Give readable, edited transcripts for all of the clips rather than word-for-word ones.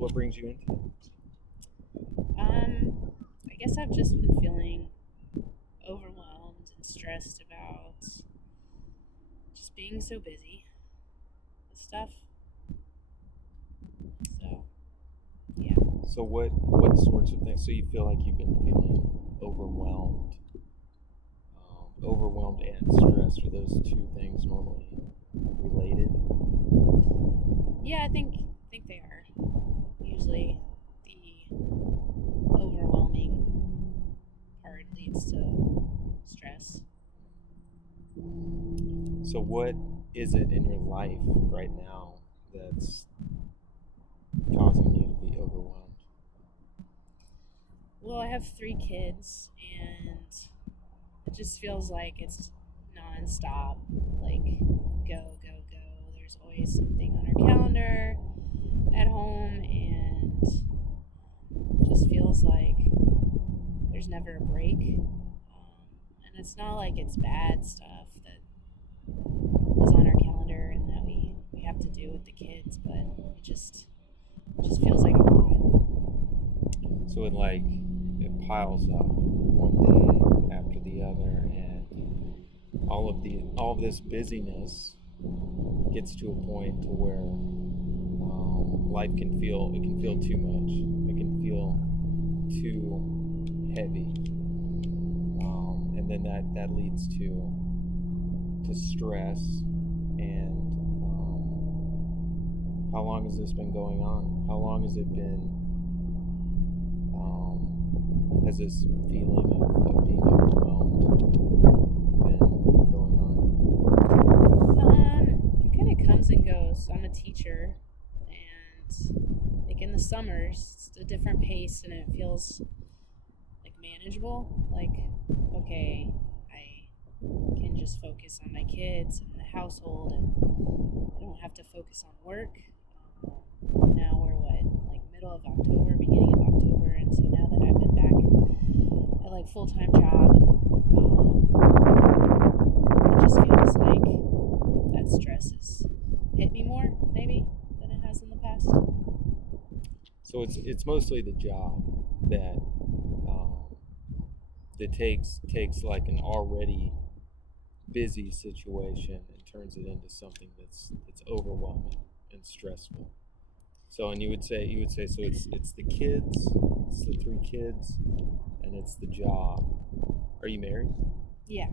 what brings you into it? I guess I've just been feeling overwhelmed and stressed about just being so busy with stuff. So, yeah. So what sorts of things? So you feel like you've been feeling overwhelmed and stressed. Are those two things normally related? Yeah, I think they are. Usually the overwhelming part leads to stress. So what is it in your life right now that's causing you to be overwhelmed? Well, I have 3 kids, and it just feels like it's nonstop. Like, go, go, go. There's always something on our calendar at home, and it just feels like there's never a break. And it's not like it's bad stuff that is on our calendar and that we have to do with the kids, but it just feels like a lot. So it piles up one day after the other, and all of this busyness gets to a point to where life can feel too much. It can feel too heavy, and then that leads to stress. And how long has this been going on? How long has it been? Has this feeling of being overwhelmed been going on? It kind of comes and goes. I'm a teacher, and like in the summers, it's a different pace, and it feels like manageable. Like, okay, I can just focus on my kids and the household, and I don't have to focus on work. Now we're like middle of October, beginning of October, and so now that I've been back at like full time job, it just feels like that stress has hit me more maybe than it has in the past. So it's mostly the job that that takes like an already busy situation and turns it into something that's overwhelming and stressful. So and you would say so it's the kids, it's the 3 kids, and it's the job. Are you married? Yeah.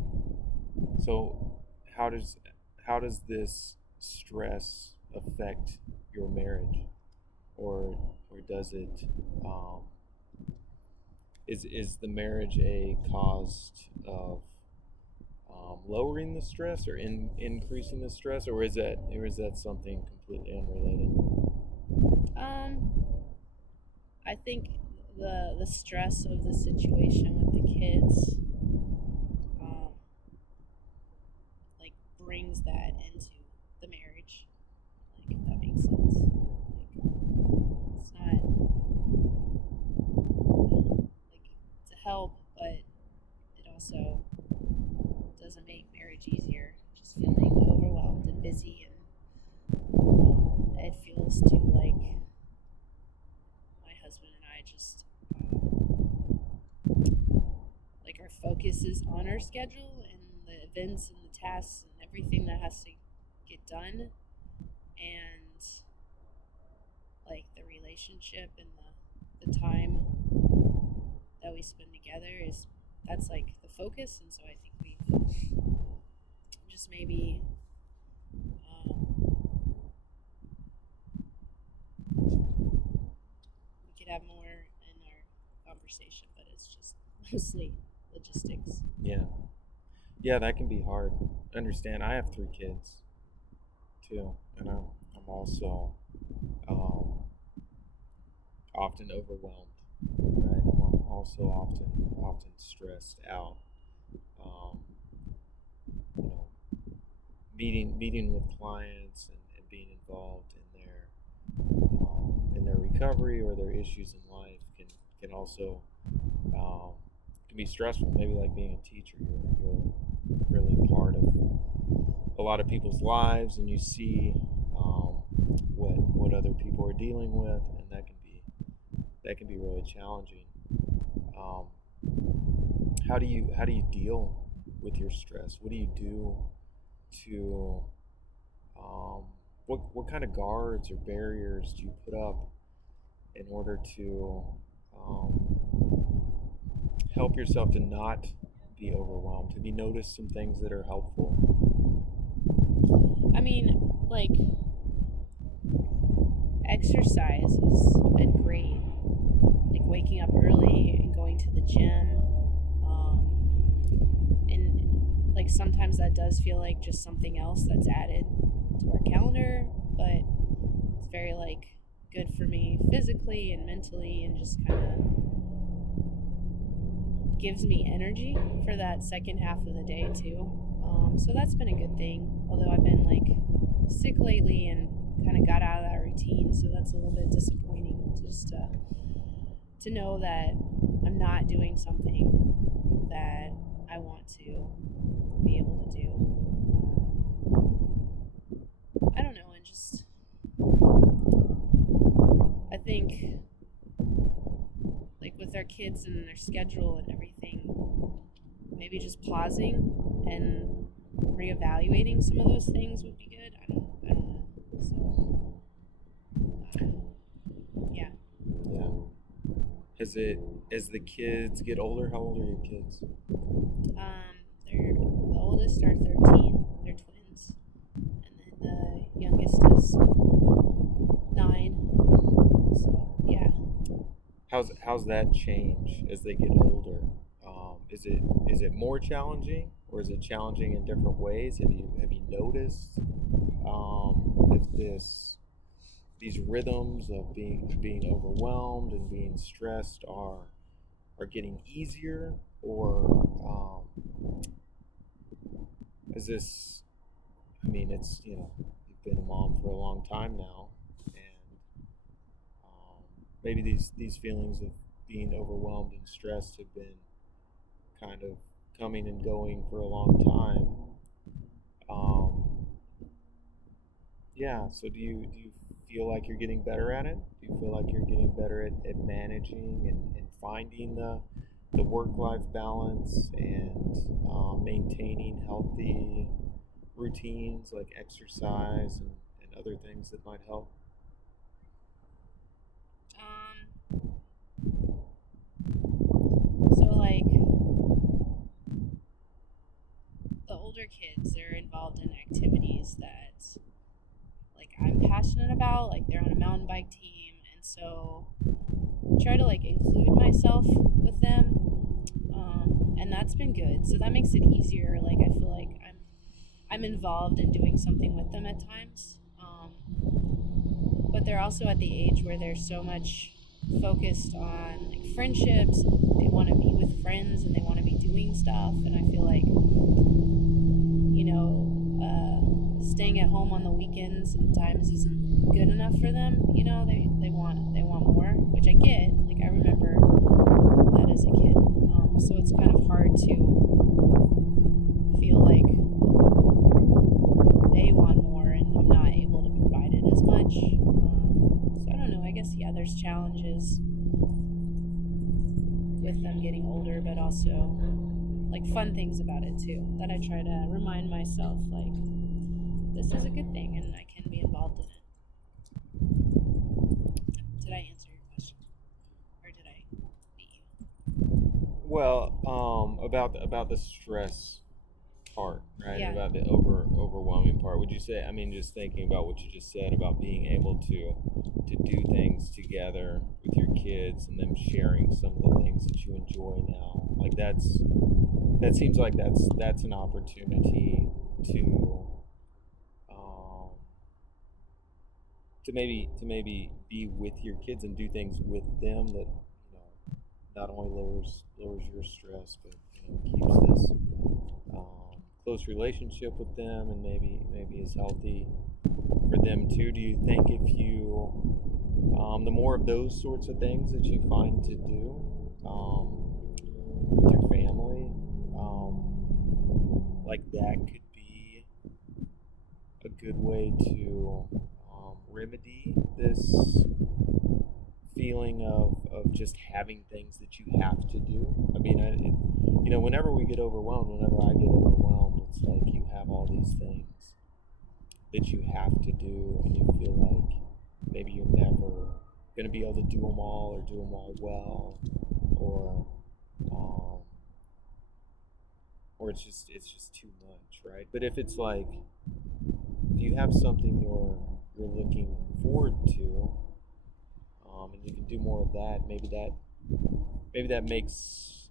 So how does how does this stress affect your marriage, or does it? Um, is the marriage a cause of lowering the stress or increasing the stress, or is that something completely unrelated? Um, I think the stress of the situation with the kids, um, like brings that into the marriage. Like if that makes sense. Like it's not like it's a help, but it also doesn't make marriage easier. Just feeling overwhelmed and busy, and it feels too like my husband and I just like our focus is on our schedule and the events and the tasks and everything that has to get done, and like the relationship and the time that we spend together is that's like the focus. And so I think we've just maybe we could have more in our conversation, but it's just mostly logistics. Yeah, yeah, that can be hard. Understand? I have 3 kids too, and I'm also um, often overwhelmed. Right? I'm also often stressed out. Um, you know, meeting with clients and being involved in their recovery or their issues in life can also um, can be stressful. Maybe like being a teacher, you're really part of a lot of people's lives, and you see what other people are dealing with, and that can that can be really challenging. Um, how do you deal with your stress? What do you do to um, what kind of guards or barriers do you put up in order to help yourself to not be overwhelmed? Have you noticed some things that are helpful? I mean, like, exercise has been great. Like, waking up early and going to the gym. And, like, sometimes that does feel like just something else that's added to our calendar, but it's very, like, good for me physically and mentally, and just kind of gives me energy for that second half of the day too. So that's been a good thing. Although I've been like sick lately and kind of got out of that routine, so that's a little bit disappointing. Just to know that I'm not doing something that I want to be able to do. I don't know, and just I think like with our kids and their schedule and everything, maybe just pausing and reevaluating some of those things would be good. I don't know. So, yeah. Yeah. As the kids get older, how old are your kids? They're the oldest are 13. They're twins, and then the youngest is 9. So yeah. How's that change as they get older? Is it more challenging, or is it challenging in different ways? Have you noticed if these rhythms of being overwhelmed and being stressed are getting easier, or is this? I mean, it's you've been a mom for a long time now, and maybe these feelings of being overwhelmed and stressed have been kind of coming and going for a long time. Yeah. So do you feel like you're getting better at it? Do you feel like you're getting better at managing and finding the work life balance and maintaining healthy routines like exercise and other things that might help? Um. So like the older kids, they're involved in activities that like I'm passionate about. Like they're on a mountain bike team, and so try to like include myself with them, and that's been good. So that makes it easier. Like I feel like I'm involved in doing something with them at times, but they're also at the age where they're so much focused on like friendships. They want to be with friends and they want to be doing stuff, and I feel like staying at home on the weekends sometimes isn't good enough for them. They want more, which I get. Like I remember that as a kid. So it's kind of hard to feel like they want more and I'm not able to provide it as much. So I don't know. I guess yeah, there's challenges with them getting older, but also like fun things about it too that I try to remind myself like this is a good thing and I can be involved in it. Did I answer your question or did I beat you? Well, about the stress part, right? Yeah. About the overwhelming part. Would you say? I mean, just thinking about what you just said about being able to do things together with your kids and them sharing some of the things that you enjoy now. Like that seems like that's an opportunity um, to maybe be with your kids and do things with them that not only lowers your stress, but keeps this close relationship with them, and maybe is healthy for them too. Do you think if you the more of those sorts of things that you find to do with your family, like that could be a good way to remedy this feeling of of just having things that you have to do. I mean, whenever we get overwhelmed, whenever I get overwhelmed, it's like you have all these things that you have to do, and you feel like maybe you're never going to be able to do them all or do them all well, um, or it's just too much, right? But if it's like if you have something you're looking forward to, and you can do more of that, maybe that makes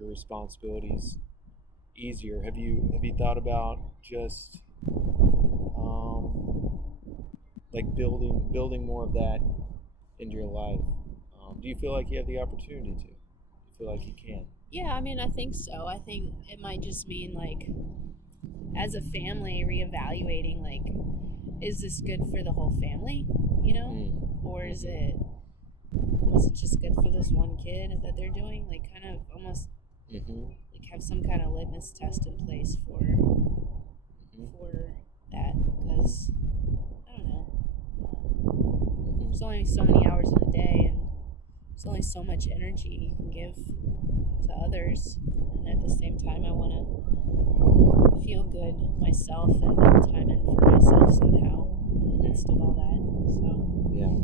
your responsibilities easier. Have you thought about just like building more of that into your life? Do you feel like you have the opportunity to? Do you feel like you can? Yeah, I mean, I think so. I think it might just mean like as a family reevaluating like is this good for the whole family, you know? Or is it just good for this one kid that they're doing? Like kind of almost like have some kind of litmus test in place for that because I don't know. There's only so many hours in a day and there's only so much energy you can give to others, and at the same time I want to feel good myself and build time in for myself somehow in the midst of all that. So Yeah.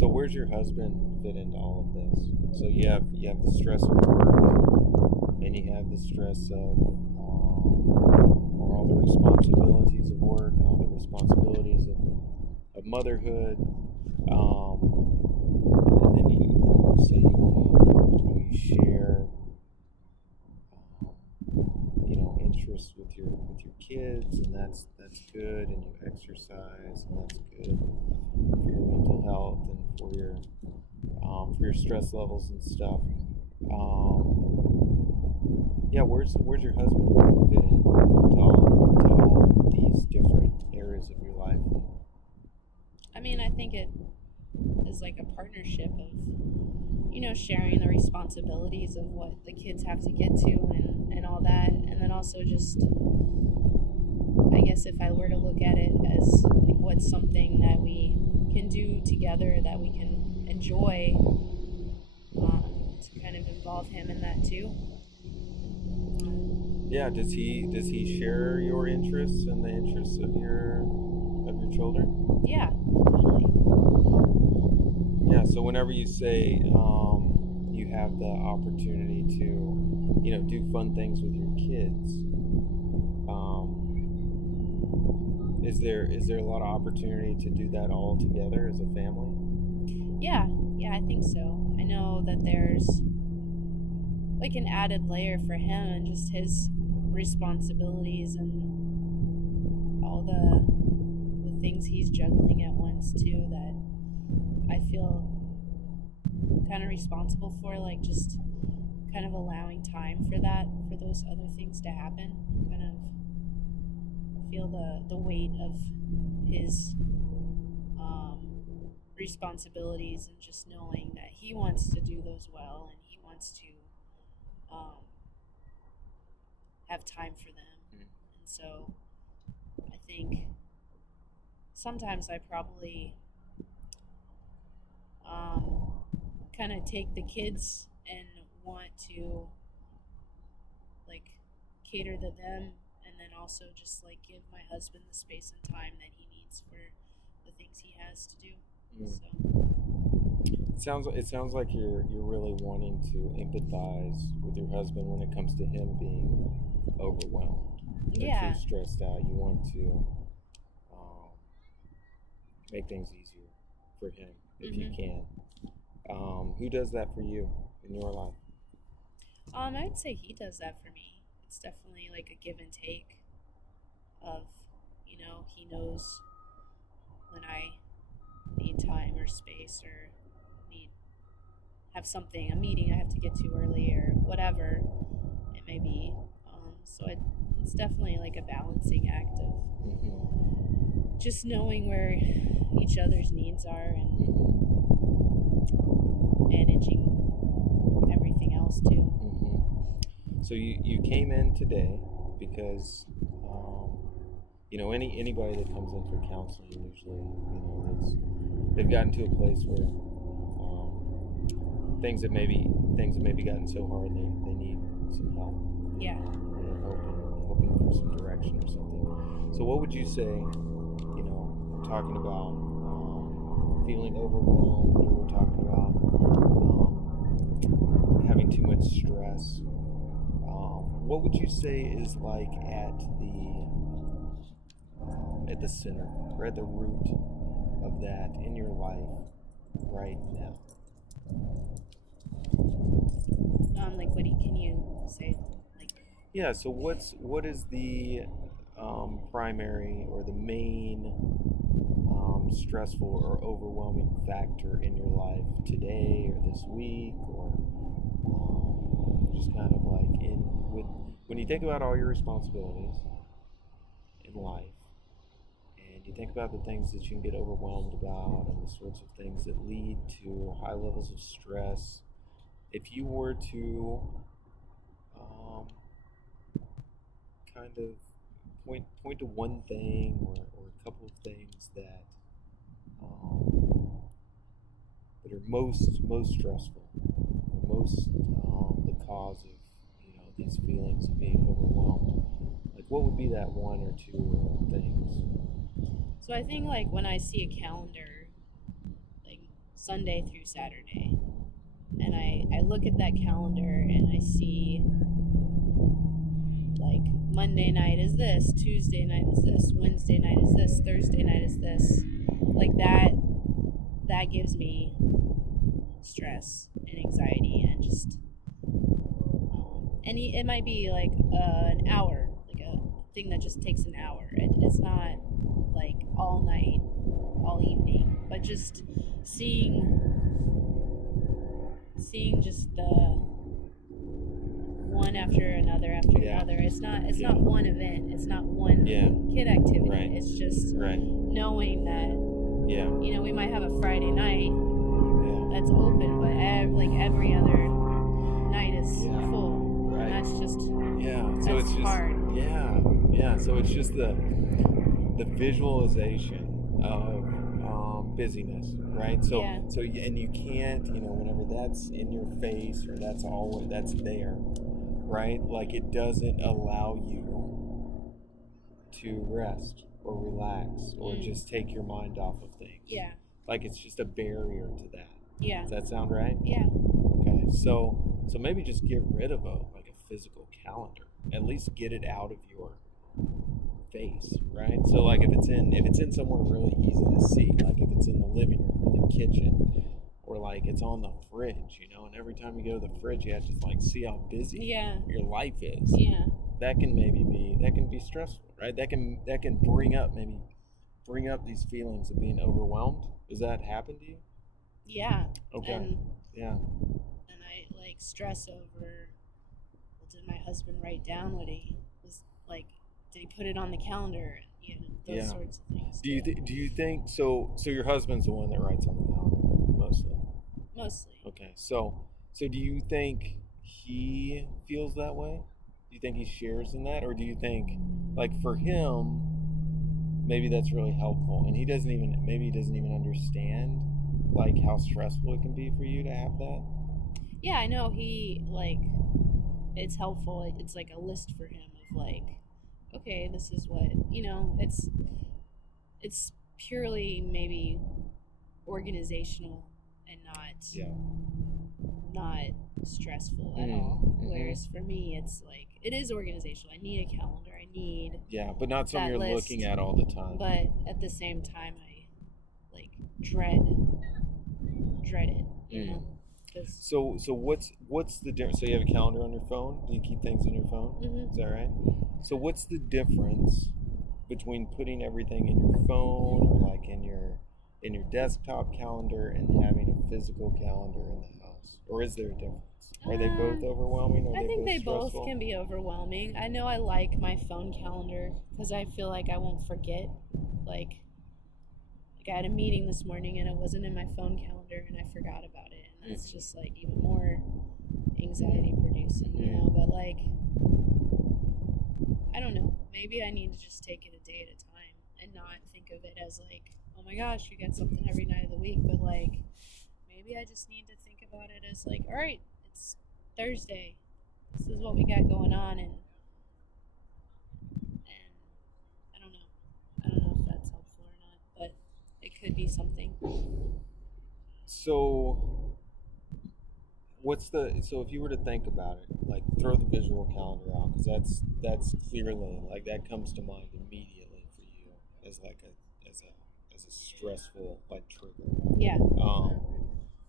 So where's your husband fit into all of this? So you have the stress of work, and you have the stress of or all the responsibilities of work, and all the responsibilities of motherhood, and then you say you want to you share interests with your kids, and that's good, and you exercise, and that's good for your mental health and for your stress levels and stuff. Yeah, where's your husband fit in to all these different areas of your life? I mean, I think it is like a partnership of sharing the responsibilities of what the kids have to get to and all that, and then also just I guess if I were to look at it as like what's something that we can do together that we can enjoy, to kind of involve him in that too. Yeah, does he share your interests and the interests of your children? Yeah, totally. Yeah, so whenever you say you have the opportunity to do fun things with your kids, is there a lot of opportunity to do that all together as a family? Yeah, I think so. I know that there's like an added layer for him and just his responsibilities and all the things he's juggling at once too that I feel kind of responsible for, like just kind of allowing time for those other things to happen, kind of feel the weight of his responsibilities and just knowing that he wants to do those well and he wants to have time for them. And so I think sometimes I probably kind of take the kids and want to like cater to them and then also just like give my husband the space and time that he needs for the things he has to do. So It sounds like you're really wanting to empathize with your husband when it comes to him being overwhelmed. Yeah. If you're stressed out, you want to make things easier for him if you can. Who does that for you in your life? I'd say he does that for me. It's definitely like a give and take of, he knows when I need time or space or have something, a meeting I have to get to early or whatever it may be. So it's definitely like a balancing act of just knowing where each other's needs are and managing everything else too. So you came in today because anybody that comes in for counseling usually they've gotten to a place where things that maybe gotten so hard they need some help. Yeah. And they're hoping for some direction or something. So what would you say? Talking about feeling overwhelmed, or we're talking about having too much stress. What would you say is like at the center or at the root of that in your life right now? Like, can you say, like? Yeah. So what is the primary or the main stressful or overwhelming factor in your life today or this week, or just kind of like when you think about all your responsibilities in life, and you think about the things that you can get overwhelmed about and the sorts of things that lead to high levels of stress, if you were to kind of point to one thing or a couple of things that that are most stressful, or most the cause of these feelings of being overwhelmed, like what would be that one or two things? So I think, like, when I see a calendar, like Sunday through Saturday, and I look at that calendar and I see, like, Monday night is this, Tuesday night is this, Wednesday night is this, Thursday night is this, like that gives me stress and anxiety, and just it might be like an hour, like a thing that just takes an hour. It's not like all night, all evening, but just seeing just the one after another after another. It's not one event. It's not one kid activity. Right. It's just Right. knowing that we might have a Friday night that's open, but every other night is full. Right. And that's just So that's it's just hard. So it's just the visualization of busyness, right? So and you can't, whenever that's in your face or that's there, right? Like it doesn't allow you to rest or relax or just take your mind off of things. Yeah. Like it's just a barrier to that. Yeah. Does that sound right? Yeah. Okay. So maybe just get rid of a physical calendar. At least get it out of your face, right? So like if it's in somewhere really easy to see, like if it's in the living room or the kitchen, or like it's on the fridge, and every time you go to the fridge you have to like see how busy your life is. Yeah. That can be stressful, right? That can bring up these feelings of being overwhelmed. Does that happen to you? Yeah. Okay. And I like stress over, well, did my husband write down what he was like? Did he put it on the calendar? Those sorts of things. Do you think so? So your husband's the one that writes on the calendar mostly. Mostly. Okay. So do you think he feels that way? Do you think he shares in that, or do you think, like, for him, maybe that's really helpful, and he doesn't even understand like how stressful it can be for you to have that? Yeah, I know he it's helpful. It's like a list for him of like, okay, this is what it's purely maybe organizational and not stressful at all. Whereas for me, it's like it is organizational. I need a calendar. I need but not something you're looking at all the time. But at the same time, I like dread it. So what's the difference? So you have a calendar on your phone? Do you keep things in your phone? Mm-hmm. Is that right? So what's the difference between putting everything in your phone or like in your desktop calendar and having a physical calendar in the house? Or is there a difference? Are they both overwhelming? I think they stressful? both can be overwhelming. I know I like my phone calendar because I feel like I won't forget. Like I had a meeting this morning and it wasn't in my phone calendar and I forgot about it, and that's just like even more anxiety producing, but like I don't know, maybe I need to just take it a day at a time and not think of it as like, oh my gosh, you get something every night of the week, but like maybe I just need to think about it as like, all right, it's Thursday. This is what we got going on, and I don't know. I don't know if that's helpful or not, but it could be something. So so if you were to think about it, like throw the visual calendar out, because that's clearly like that comes to mind immediately for you as like a stressful like trigger. Yeah. Um,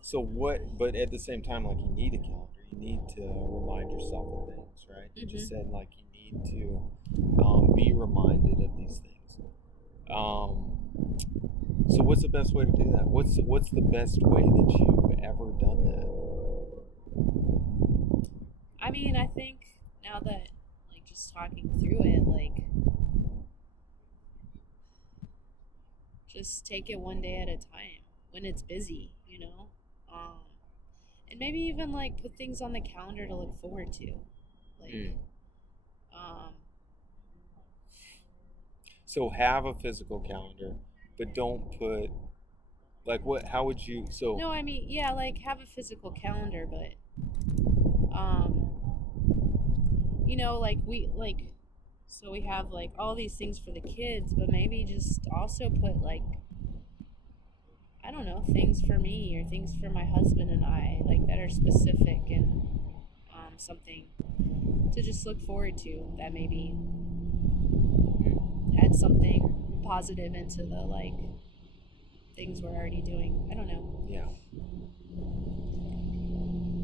so what? But at the same time, like you need a calendar. You need to remind yourself of things, right? You just said like you need to be reminded of these things. So what's the best way to do that? What's the best way that you've ever done that? I mean, I think now that like just talking through it, like just take it one day at a time when it's busy, you know? And maybe even like put things on the calendar to look forward to. Like, um, So have a physical calendar, but don't put like what? How would you? So no, I mean, yeah, like have a physical calendar, but, um, you know, so we have like all these things for the kids, but maybe just also put like, I don't know, things for me or things for my husband and I, like that are specific and something to just look forward to that maybe add something positive into the like things we're already doing. I don't know. yeah,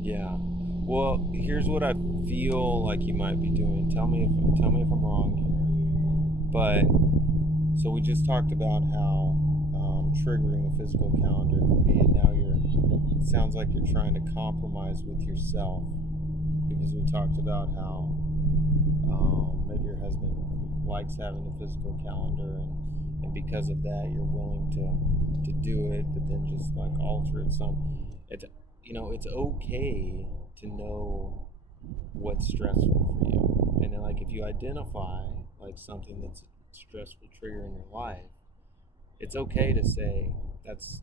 yeah. Well, here's what I feel like you might be doing. Tell me if I'm wrong here. But so we just talked about how triggering a physical calendar can be, and now it sounds like you're trying to compromise with yourself because we talked about how maybe your husband likes having a physical calendar, and because of that, you're willing to do it, but then just like alter it some. It's it's okay to know what's stressful for you, and then like if you identify like something that's a stressful trigger in your life, it's okay to say that's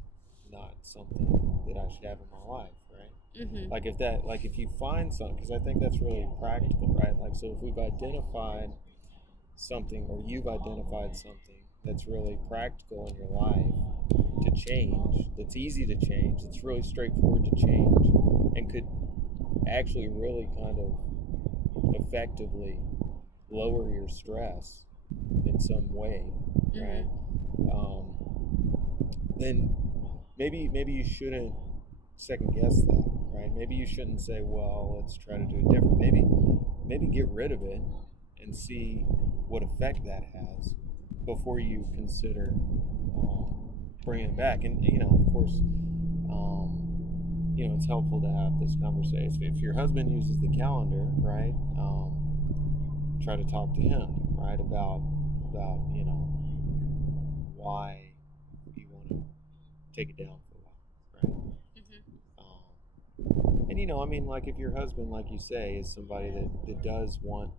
not something that I should have in my life, right? Like if you find something, because I think that's really practical, right? Like so if we've identified something or you've identified something that's really practical in your life to change, that's easy to change, that's really straightforward to change, and could actually really kind of effectively lower your stress in some way, right? Um, then maybe you shouldn't second guess that, right? Maybe you shouldn't say, well, let's try to do it different. Maybe get rid of it and see what effect that has before you consider bringing it back. And of course, it's helpful to have this conversation. If your husband uses the calendar, right, try to talk to him, right, about why you want to take it down for a while, right? And I mean, like if your husband, like you say, is somebody that does want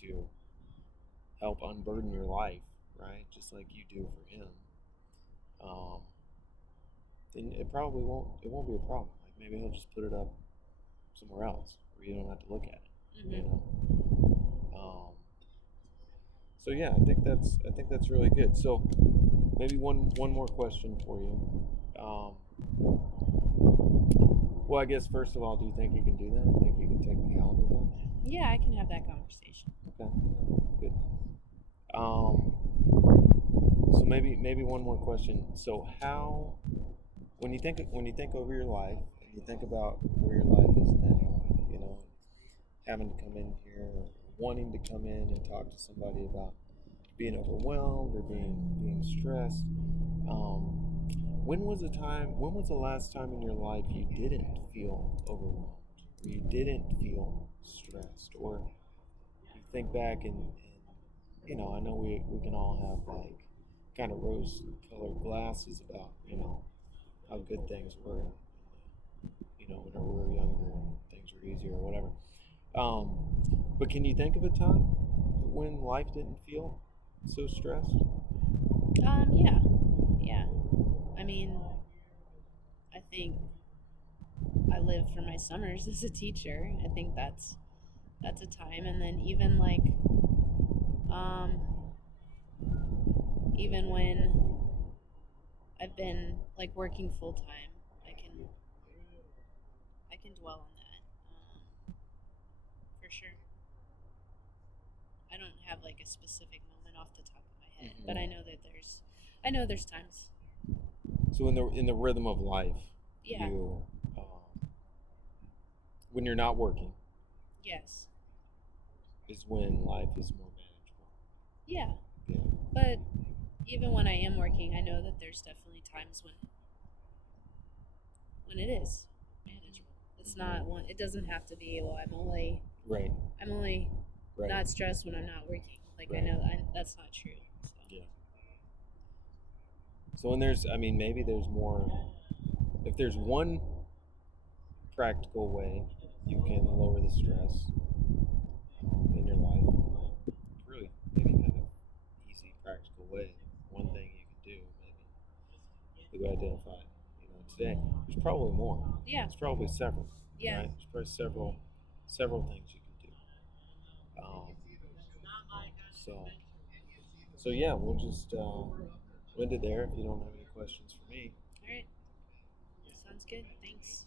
to help unburden your life, right, just like you do for him, um, then it won't be a problem. Like maybe he'll just put it up somewhere else where you don't have to look at it. Um, so yeah, I think that's really good. So maybe one more question for you. Well, I guess first of all, do you think you can do that? Do you think you can take the calendar down? Yeah, I can have that conversation. Okay, good. Um, so maybe one more question. So how, when you think over your life and you think about where your life is now, having to come in here, or wanting to come in and talk to somebody about being overwhelmed or being stressed. When was the last time in your life you didn't feel overwhelmed, or you didn't feel stressed, or you think back and I know we can all have like kind of rose-colored glasses about how good things were, whenever we were younger and things were easier or whatever. But can you think of a time when life didn't feel so stressed? Yeah. Yeah. I mean, I think I live for my summers as a teacher. I think that's a time, and then even like um, even when I've been like working full time, I can dwell on that for sure. I don't have like a specific moment off the top of my head, but I know there's times. So in the rhythm of life, Yeah. you when you're not working Yes. is when life is more manageable. Yeah. Yeah. But even when I am working, I know that there's definitely times when it is manageable. It's not one. It doesn't have to be. Well, Right. I'm only Right. not stressed when I'm not working. Like Right. I know that's not true. So. Yeah. So when there's, I mean, maybe there's more. If there's one practical way you can lower the stress in your life, really, maybe kind of easy, practical way. One thing you can do, maybe that you identify, today. There's probably more. Yeah. There's probably several. Yeah. Right? There's probably several things you can do. So, so yeah, we'll just end it there. If you don't have any questions for me. All right. Sounds good. Thanks.